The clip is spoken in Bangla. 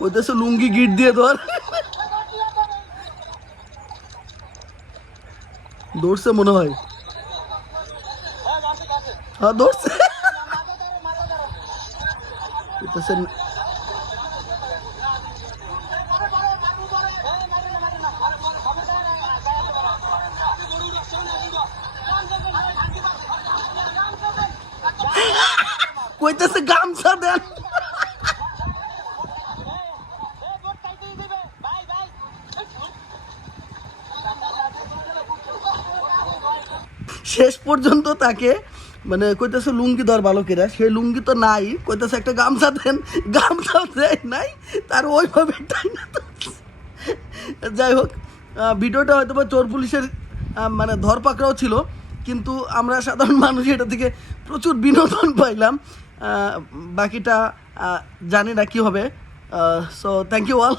কইতেছে লুঙ্গি গিট দিয়ে ধর। দৌড়ছে মনে হয়, হ্যাঁ দৌড়ছে। কইতেছে কইতেছে গামছা দেন। শেষ পর্যন্ত তাকে মানে কইতেছে লুঙ্গি ধর বালকেরা, সেই লুঙ্গি তো নাই, কইতেছে একটা গামছা দেন, গামছা দেয় নাই, তার ওইভাবে টাইনা। যাই হোক, ভিডিওটা হয়তো বা চোর পুলিশের মানে ধরপাকড়াও ছিল, কিন্তু আমরা সাধারণ মানুষ এটা থেকে প্রচুর বিনোদন পাইলাম। বাকিটা জানি না কী হবে। So thank you all.